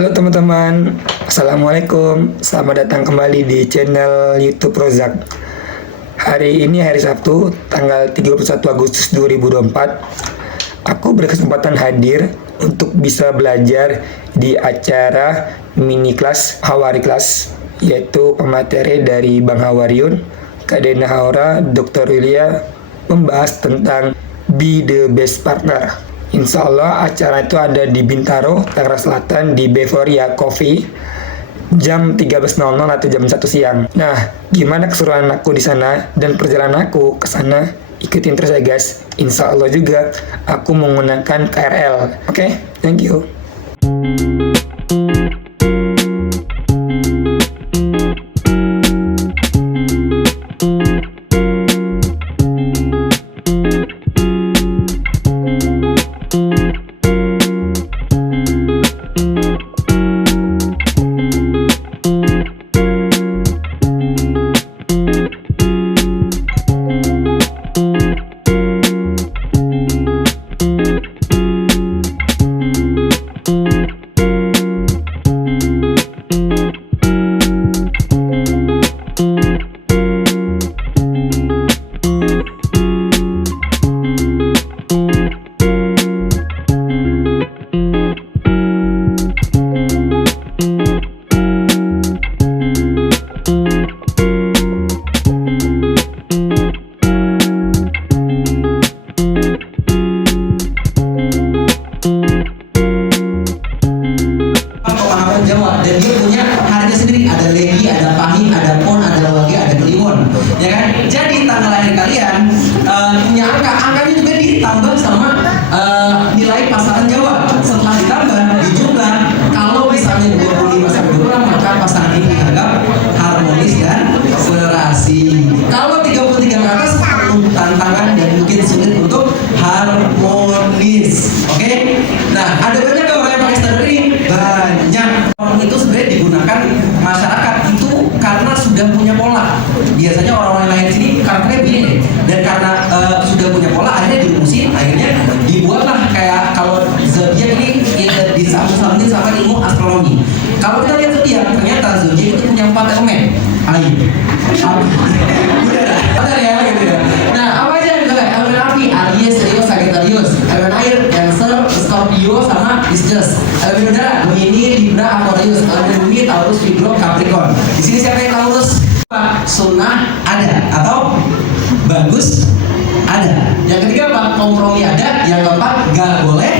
Halo teman-teman, Assalamualaikum. Selamat datang kembali di channel YouTube Rozak. Hari ini hari Sabtu, tanggal 31 Agustus 2024. Aku berkesempatan hadir untuk bisa belajar di acara mini kelas Hawari Kelas, yaitu pemateri dari Bang Hawariun, Kak Dena Haura, Dr. Yulia, membahas tentang Be the Best Partner. Insya Allah acara itu ada di Bintaro, Tangerang Selatan, di Bevoria Coffee, jam 13.00 atau jam 1 siang. Nah, gimana keseruan aku di sana dan perjalanan aku ke sana? Ikutin terus ya guys. Insya Allah juga aku menggunakan KRL. Oke, thank you. Jawa, dan dia punya harga sendiri, ada legi, ada pahing, ada pon, ada wage, ada kliwon, ya kan? Jadi tanggal lahir kalian punya angkanya juga ditambah sama nilai pasangan Jawa. Setelah ditambah dijumlah, kalau misalnya 25 sampai 26, maka pasangan ini dianggap harmonis dan serasi. Kalau 33 ke atas perlu tantangan dan mungkin sulit untuk harmonis. Oke? Nah, ada banyak orang yang pakai standar ini, banyak. Itu sebenarnya digunakan masyarakat itu karena sudah punya pola. Biasanya orang-orang yang lahir di sini karakternya begini deh. Dan karena sudah punya pola, akhirnya dirumusin, akhirnya dibuatlah kayak kalau zodiak ini disambung-sambungin sama ilmu astronomi. Kalau kita lihat zodiak, ternyata zodiak itu punya 4 elemen. Air, udah ya gitu ya. Nah, apa aja yang kita elemen api? Aries, Leo, Sagittarius. Elemen air, Cancer, Scorpio, sama Pisces. Elemen udara, Gemini, Libra, Aquarius. Elemen bumi, Taurus, Virgo, Capricorn. Di sini siapa yang Taurus? Sunnah ada atau bagus ada. Yang ketiga apa? Kompromi ada. Yang keempat gak boleh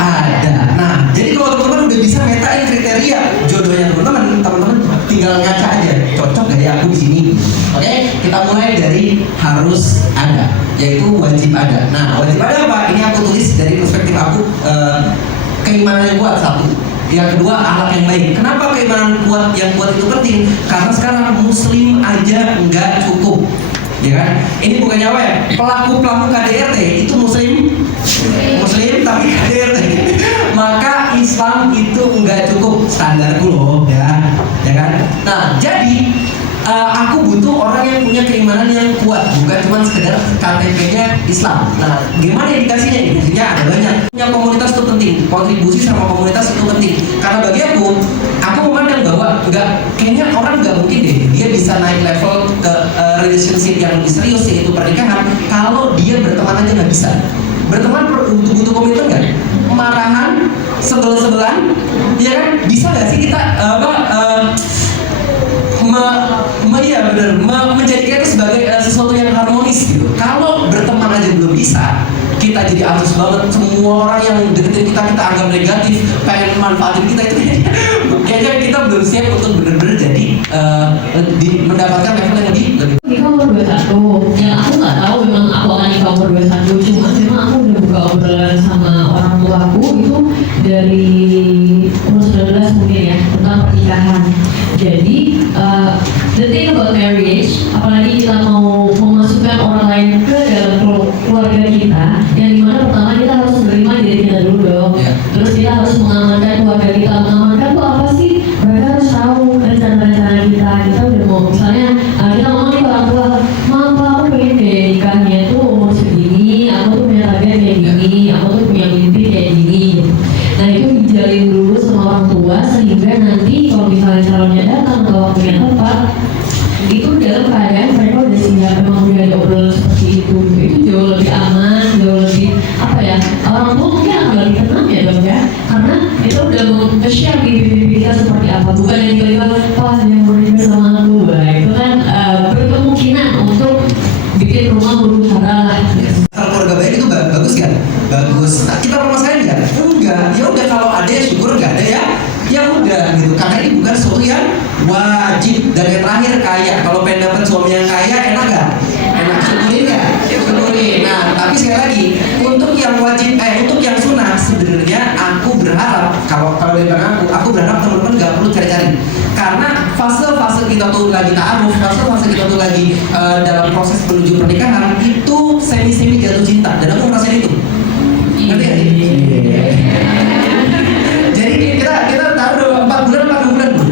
ada. Nah, jadi kalau teman-teman udah bisa metain kriteria jodohnya teman-teman tinggal ngaca aja, cocok gak ya aku di sini. Oke, kita mulai dari harus ada, yaitu wajib ada. Nah, wajib ada apa? Ini aku tulis dari perspektif aku, keimanan yang kuat satu. Yang kedua, akhlak yang baik. Kenapa keimanan yang kuat itu penting? Karena sekarang muslim aja nggak cukup, ya kan? Ini bukannya apa ya? Pelaku KDRT itu muslim tapi KDRT. Maka Islam itu nggak cukup, standarku loh, ya kan? Nah, jadi aku butuh orang yang punya keimanan yang kuat, bukan cuma sekedar KTP-nya Islam. Nah, gimana indikasinya? Indikasinya ada banyak. Punya komunitas itu penting, kontribusi sama komunitas itu penting. Karena bagi aku memandang bahwa kayaknya orang nggak mungkin deh dia bisa naik level ke relationship yang lebih serius, yaitu pernikahan, kalau dia berteman aja nggak bisa. Berteman butuh komitmen nggak? Marahan, sebel-sebelan, ya kan? Bisa nggak sih kita menjadikan itu sebagai sesuatu yang harmonis gitu. Kalau berteman aja belum bisa, kita jadi antus banget, semua orang yang deketin kita anggap negatif, pengen manfaatin kita, itu kayaknya kita belum siap untuk benar-benar jadi mendapatkan level yang lebih. Nikah umur 21, yang aku nggak tahu memang aku akan nikah umur 21, cuma memang aku udah buka obrolan sama orang tua aku itu dari umur 19 mungkin ya, tentang pernikahan. Jadi the thing about marriage, apalagi kita mau memasukkan orang lain ke dalam keluarga kita, yang dimana pertama kita harus menerima diri kita dulu dong. Terus kita harus mengamankan keluarga kita. Mengamankan itu apa sih? Mereka harus tahu rencana-rencana kita. Kita udah mau, misalnya kita ngomong nih ke orang tua, "Mama, aku pengen deh nikahnya itu umur segini, aku tuh punya target kayak gini, aku tuh punya mimpi kayak gini." Nah, itu dijalin dulu sama orang tua sehingga Dan yang terakhir kaya. Kalau pengen dapet suami yang kaya, enak gak? Enak, syukurin gak? Syukurin. Nah, tapi sekali lagi, untuk yang wajib, untuk yang sunnah sebenarnya aku berharap kalau dari aku berharap teman-teman gak perlu cari-cari. Karena fase-fase kita tuh lagi ta'aruf, fase-fase kita tuh lagi dalam proses menuju pernikahan itu semi-semi jatuh cinta. Dan aku ngerasain itu. Ngerti gak sih? Jadi kita taruh 4 bulan, 4 bulan bro.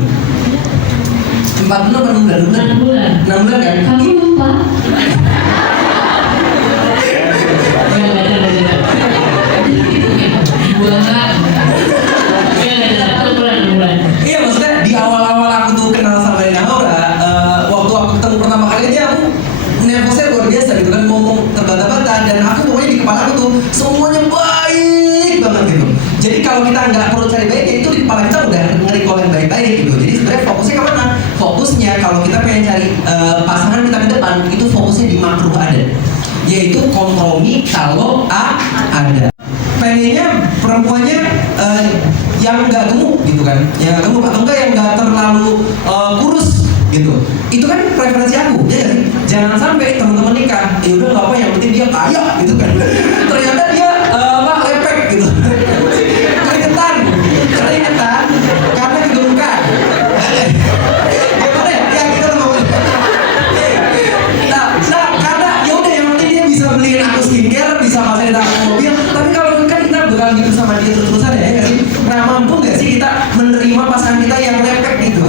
4 bulan, 6 bulan? 6 bulan. 6 bulan kan? Kamu lupa? Iya maksudnya di awal-awal aku tuh kenal sama Nina Aura, waktu aku ketemu pertama kali aja aku nervosnya luar biasa gitu kan, ngomong terbata-bata dan aku pokoknya di kepala aku tuh semuanya baik banget gitu. Jadi kalau kita nggak perlu cari baiknya itu di kepala kita udah nge-recall yang baik-baik gitu. Jadi sebenarnya fokusnya kemana? Fokusnya kalau kita pengen cari pasangan kita ke depan itu fokusnya di makruh ada, yaitu kompromi kalau ada. Pengennya perempuannya yang nggak gemuk gitu kan, yang nggak gemuk atau enggak yang nggak terlalu kurus gitu. Itu kan preferensi aku, ya kan? Jangan sampai teman-teman nikah, ya udah nggak apa, yang penting dia kaya gitu kan. Ternyata dia lepek gitu, keringetan karena kegemukan. Gimana ya? Ya kita ngomong. Nah, karena ya udah yang penting dia bisa beliin aku skincare, bisa pasarin aku mobil. Tapi kalau kan kita bakal gitu sama dia terus-terusan ya nggak sih? Nah mampu nggak sih kita menerima pasangan kita yang lepek gitu?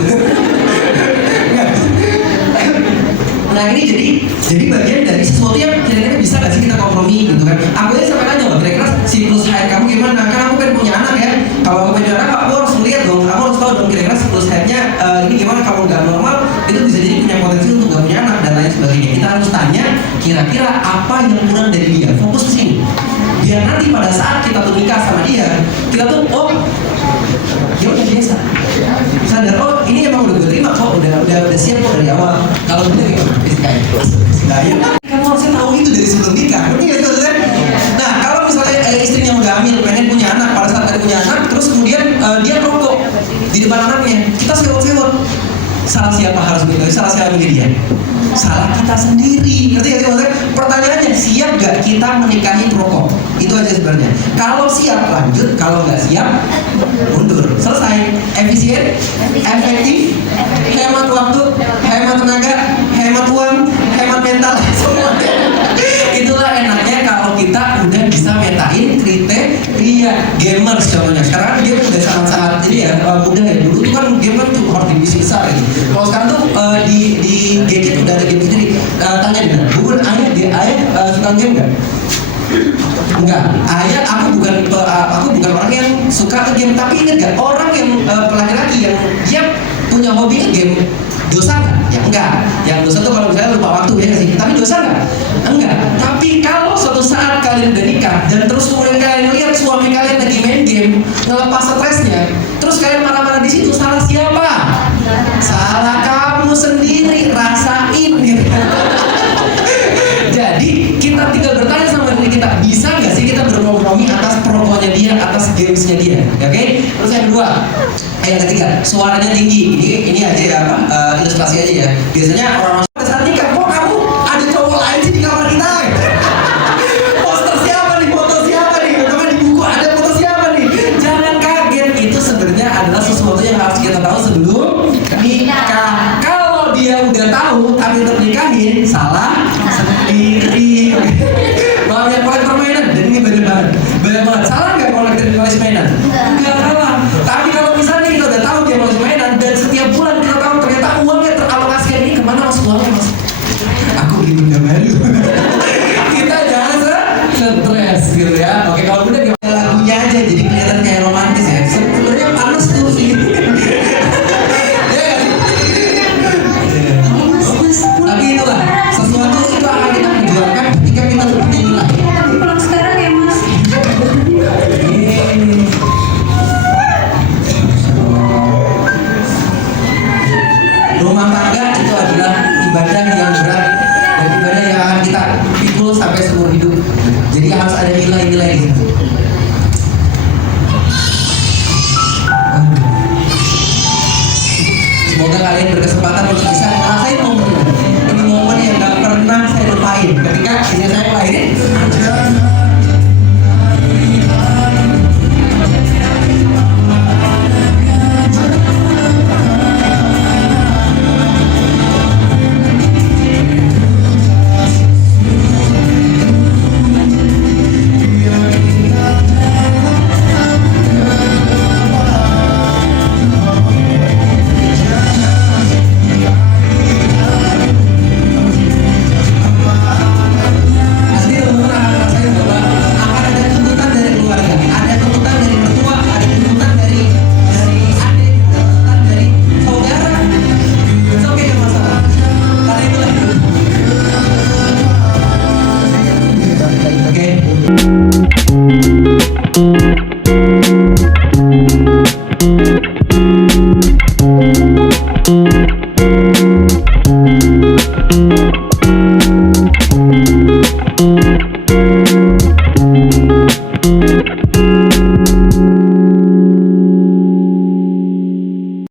Nah ini jadi bagian dari sesuatu yang kira-kira bisa nggak sih kita kompromi gitu kan? Aku aja sampai nanya loh, kira-kira siklus haid kamu gimana? Kan aku pengen punya anak ya. Kalau aku punya anak, aku harus melihat dong. Aku harus tahu dong kira-kira siklus haidnya ini gimana. Kalau nggak normal, itu bisa jadi punya potensi untuk nggak punya anak dan lain sebagainya. Kita harus tanya kira-kira apa yang kurang dari dia. Fokus ke sini. Biar nanti pada saat kita tuh nikah sama dia, kita tuh ya udah biasa. Sadar, ini emang udah gue terima kok, udah siap kok dari awal. Kalau bener gimana? Ya, kamu harusnya tahu itu dari sebelum nikah. Ngerti nggak sih maksudnya? Nah, kalau misalnya istrinya udah hamil, pengen punya anak, pada saat ada punya anak, terus kemudian dia rokok di depan anaknya, kita sewot-sewot. Salah siapa harus milih? Salah siapa milih dia? Salah kita sendiri. Ngerti gak sih maksudnya? Pertanyaannya, siap gak kita menikahi perokok? Itu aja sebenarnya. Kalau siap lanjut, kalau nggak siap mundur. Selesai. Efisien, efektif, hemat waktu, hemat tenaga, hemat uang, hemat mental, semuanya. Itulah enaknya kalau kita udah bisa metain kriteria gamers contohnya. Sekarang kan dia udah sangat-sangat ini ya mudah ya. Dulu tuh kan game kan tuh harus divisi besar gitu. Kalau sekarang tuh di gadget udah ada game sendiri. Tanya dia, bubun ayah suka game nggak? Enggak, aku bukan orang yang suka game, tapi ingat gak orang yang laki-laki yang dia punya hobi game dosa nggak? Ya enggak. Yang dosa tuh kalau misalnya lupa waktu ya sih. Tapi dosa nggak? Enggak. Tapi kalau suatu saat kalian udah nikah dan terus kemudian kalian lihat suami kalian lagi main game, ngelepas stresnya, terus kalian marah-marah di situ, salah siapa? Salah kamu sendiri, rasain gitu. Jadi kita tinggal bertanya sama diri kita, bisa nggak sih kita berkompromi atas prokonya dia, atas gamesnya dia, oke? Terus yang kedua, yang ketiga, suaranya tinggi. Ini aja ya ilustrasi aja ya. Biasanya orang-orang pada saat nikah, kok kamu ada cowok lain sih di kamar kita? Poster siapa nih? Foto siapa nih? Karena di buku ada foto siapa nih? Jangan kaget, itu sebenarnya adalah sesuatu yang harus kita tahu sebelum nikah. Kalau dia udah tahu tapi tetap nikahin, salah sendiri. Maaf ya, kolektor mainan, dan ini banyak banget. Salah nggak kolektor mainan? Enggak salah.